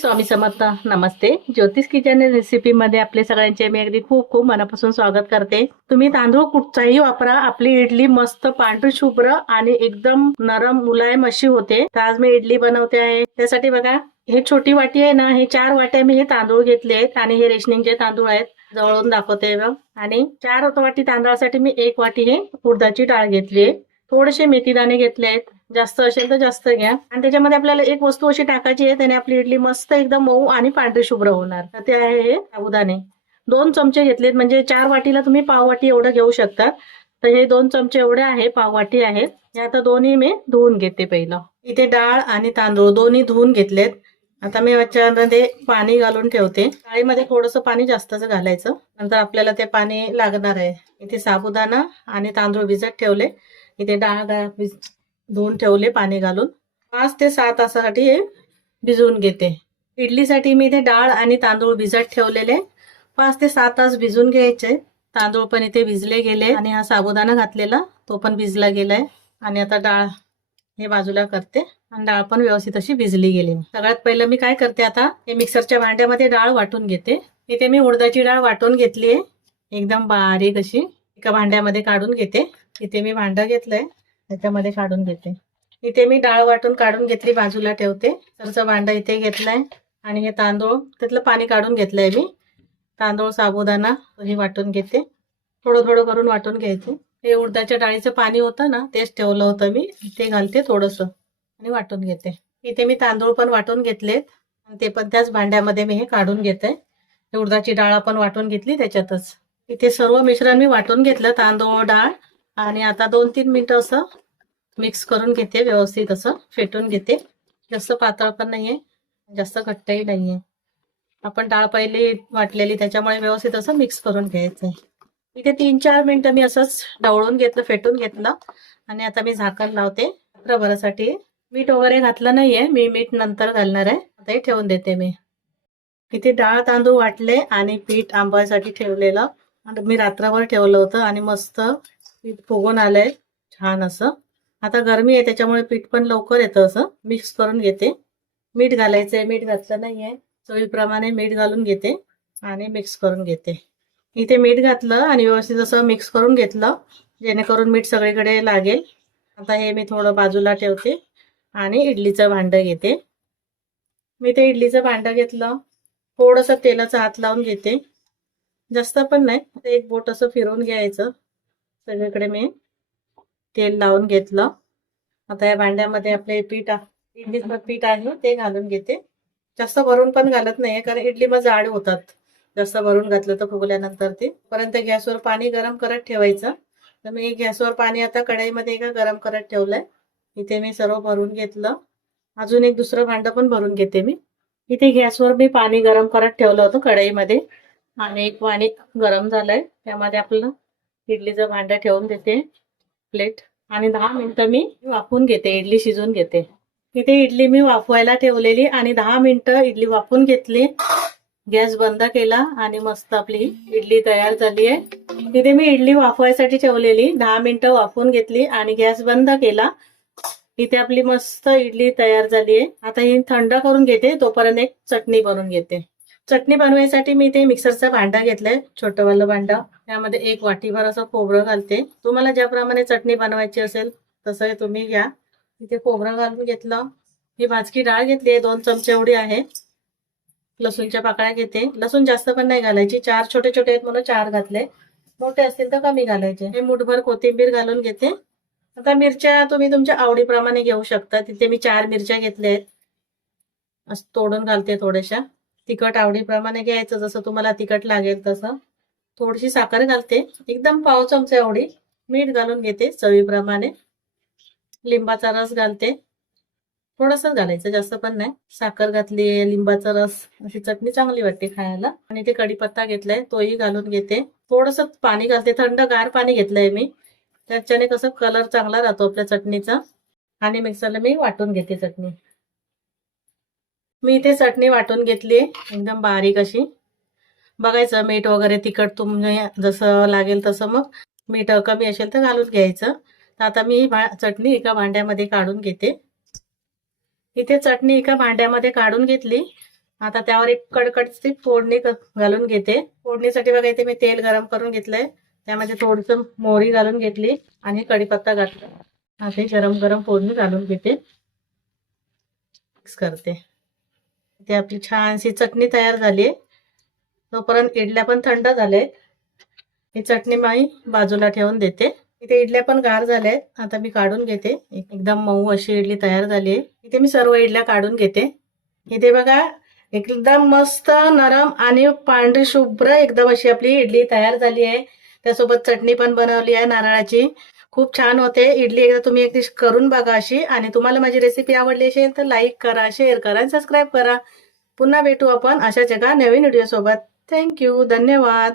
स्वामी समर्थ. नमस्ते. ज्योतिष kitchen recipe मध्ये आपले सगळ्यांचे मी अगदी खूप खूप मनापासून स्वागत करते. तुम्ही तांदूळ कुठचाही वापरा, आपली इडली मस्त पांढरी शुभ्र आणि एकदम नरम मुलायम अशी होते. तर आज मी इडली बनवते आहे. त्यासाठी बघा, हे छोटी वाटी आहे ना, हे 4 वाट्या मी हे तांदूळ घेतले आहेत आणि हे रेशनिंगचे तांदूळ आहेत. जवळून दाखवते बघ. आणि 4 वाटी तांदळासाठी मी 1 वाटी हे उडदाची डाळ घेतली आहे. थोडेसे मेथीदाणे घेतले आहेत. जास्त असेल तर जास्त घ्या. आणि त्याच्यामध्ये आपल्याला एक वस्तू अशी टाकायची आहे, त्याने आपली इडली मस्त एकदम मऊ आणि पांढरी शुभ्र होणार. तर ते आहे हे साबुदाणे. 2 चमचे घेतलेत, म्हणजे 4 वाटीला तुम्ही पाव वाटी एवढं घेऊ शकता. तर हे 2 चमचे एवढे आहे, पाव वाटी आहेत. हे आता दोन्ही मी धुवून घेते पहिलं. इथे डाळ आणि तांदूळ दोन्ही धुवून घेतलेत. आता मी याच्यामध्ये पाणी घालून ठेवते. डाळीमध्ये थोडंसं पाणी जास्तच घालायचं, नंतर आपल्याला ते पाणी लागणार आहे. इथे साबुदाणा आणि तांदूळ भिजत ठेवले. इथे डाळ धुवून ठेवले पाणी घालून. 5 ते 6 तासासाठी हे भिजवून घेते. इडलीसाठी मी इथे डाळ आणि तांदूळ भिजत ठेवलेले 5 ते 6 तास भिजून घ्यायचे. तांदूळ पण इथे भिजले गेले आणि हा साबुदाणा घातलेला तो पण भिजला गेलाय. आणि आता डाळ हे बाजूला करते आणि डाळ पण व्यवस्थित अशी भिजली गेली. सगळ्यात पहिलं मी काय करते, आता हे मिक्सरच्या भांड्यामध्ये डाळ वाटून घेते. इथे मी उडदाची डाळ वाटून घेतली आहे, एकदम बारीक अशी. एका भांड्यामध्ये काढून घेते. इथे मी भांडं घेतलंय, त्याच्यामध्ये काढून घेते. इथे मी डाळ वाटून काढून घेतली, बाजूला ठेवते. सरचं भांडं इथे घेतलंय आणि हे तांदूळ त्यातलं पाणी काढून घेतलंय मी. तांदूळ साबुदाणा हे वाटून घेते. थोडं थोडं करून वाटून घ्यायचं. हे उडदाच्या डाळीचं पाणी होतं ना, तेच ठेवलं होतं मी, ते घालते थोडंसं आणि वाटून घेते. इथे मी तांदूळ पण वाटून घेतलेत आणि ते पण त्याच भांड्यामध्ये मी हे काढून घेते. उडदाची डाळ पण वाटून घेतली त्याच्यातच. इथे सर्व मिश्रण मी वाटून घेतलं, तांदूळ डाळ. आणि आता 2-3 मिनिटं असं मिक्स करून घेते, व्यवस्थित असं फेटून घेते. जास्त पातळ पण नाहीये, जास्त घट्टही नाहीये. आपण डाळ पहिली वाटलेली, त्याच्यामुळे व्यवस्थित असं मिक्स करून घ्यायचंय. इथे 3-4 मिनिटं मी असंच ढवळून घेतलं, फेटून घेतलं. आणि आता मी झाकण लावते रात्रभरासाठी. मीठ वगैरे घातलं नाहीये मी, मीठ नंतर घालणार आहे. आता हे ठेवून देते मी. इथे डाळ तांदूळ वाटले आणि पीठ आंबवायसाठी ठेवलेलं मी रात्रभर ठेवलं होतं आणि मस्त पीठ फुगून आलंय छान असं. आता गरमी आहे त्याच्यामुळे पीठ पण लवकर येतं. असं मिक्स करून घेते. मीठ घालायचंय, मीठ घातलं नाहीये. चवीप्रमाणे मीठ घालून घेते आणि मिक्स करून घेते. इथे मीठ घातलं आणि व्यवस्थित असं मिक्स करून घेतलं, जेणेकरून मीठ सगळीकडे लागेल. आता हे मी थोडं बाजूला ठेवते आणि इडलीचं भांडं घेते. मी ते इडलीचं भांडं घेतलं, थोडंसं तेलाचा हात लावून घेते, जास्त पण नाही. एक बोट असं फिरवून घ्यायचं. सगळीकडे मी तेल लावून घेतलं. आता या भांड्यामध्ये आपले इडलीचं पीठ आहे ते घालून घेते. जास्त भरून पण घालत नाहीये, कारण इडली मग जाड होतात. जास्त भरून घातलं तर फुगल्यानंतर ते. परंतु गॅसवर पाणी गरम करत ठेवायचं. तर मी गॅसवर पाणी आता कढईमध्ये एका गरम करत ठेवलंय. इथे मी सर्व भरून घेतलं. अजून एक दुसरं भांडं पण भरून घेते मी. इथे गॅसवर मी पाणी गरम करत ठेवलं होतं कढईमध्ये आणि एक पाणी गरम झालंय, त्यामध्ये आपलं इडलीचं भांडं ठेवून देते, प्लेट. आणि 10 मिनिटं मी वाफवून घेते, इडली शिजवून घेते. इथे इडली मी वाफवायला ठेवलेली आणि 10 मिनिटं इडली वाफवून घेतली. गॅस बंद केला आणि मस्त आपली इडली तयार झाली आहे. तिथे मी इडली वाफवायसाठी ठेवलेली, 10 मिनिटं वाफवून घेतली आणि गॅस बंद केला. इथे आपली मस्त इडली तयार झाली आहे. आता ही थंड करून घेते, तोपर्यंत एक चटणी बनवून घेते. चटणी बनवायसाठी मी इथे मिक्सरचं भांडं घेतलंय, छोटंवालं भांडं. त्यामध्ये 1 वाटीभर असं खोबरं घालते. तुम्हाला ज्याप्रमाणे चटणी बनवायची असेल तसं तुम्ही घ्या. इथे खोबरं घालून घेतलं. ही भाजकी डाळ घेतली आहे, 2 चमचे एवढी आहे. लसूणच्या पाकळ्या घेते. लसूण जास्त पण नाही घालायची, 4 छोटे छोटे आहेत म्हणून 4 घातले. मोठे असतील तर कमी घालायचे. हे मुठभर कोथिंबीर घालून घेते. आता मिरच्या तुम्ही तुमच्या आवडीप्रमाणे घेऊ शकता. तिथे मी 4 मिरच्या घेतल्या आहेत, असं तोडून घालते थोड्याशा. तिखट आवडीप्रमाणे घ्यायचं, जसं तुम्हाला तिखट लागेल तसं. थोडीशी साखर घालते, एकदम पाव चमचा एवढी. मीठ घालून घेते चवीप्रमाणे. लिंबाचा रस घालते, थोडंसं घालायचं, जास्त पण नाही. साखर घातली, लिंबाचा रस, अशी चटणी चांगली वाटते खायला. आणि ते कढीपत्ता घेतलाय, तोही घालून घेते. थोडंसं पाणी घालते, थंडगार पाणी घेतलंय मी, त्याच्याने कसं कलर चांगला राहतो आपल्या चटणीचा. आणि मिक्सरला मी वाटून घेते चटणी. मी इथे चटणी वाटून घेतली एकदम बारीक अशी. बघायचं मीठ वगैरे तिखट तुम्हाला जसं लागेल तसं, मग मीठ कमी असेल तर घालून घ्यायचं. तर आता मी चटणी एका भांड्यामध्ये काढून घेते. इथे चटणी एका भांड्यामध्ये काढून घेतली आता त्यावर एक कडकडची फोडणी घालून घेते. फोडणीसाठी बघा इथे मी तेल गरम करून घेतलंय. त्यामध्ये थोडंसं मोहरी घालून घेतली आणि कढीपत्ता घातला. आता गरम गरम फोडणी घालून घेते, मिक्स करते. इथे आपली छानशी चटणी तयार झाली. तोपर्यंत इडल्या पण थंड झाले. ही चटणी मी बाजूला ठेवून देते. इथे इडल्या पण गार झाल्यात. आता मी काढून घेते. एकदम मऊ अशी इडली तयार झाली आहे. इथे मी सर्व इडल्या काढून घेते. इथे बघा एकदम मस्त नरम आणि पांढरी शुभ्र एकदम अशी आपली इडली तयार झाली आहे. त्यासोबत चटणी पण बनवली आहे नारळाची. खूप छान होते इडली. एकदा तुम्ही एक डिश करून बघा अशी. आणि तुम्हाला माझी रेसिपी आवडली असेल तर लाईक करा, शेअर करा आणि सबस्क्राईब करा. पुन्हा भेटू आपण अशाच एका नवीन व्हिडिओ सोबत. थँक्यू, धन्यवाद.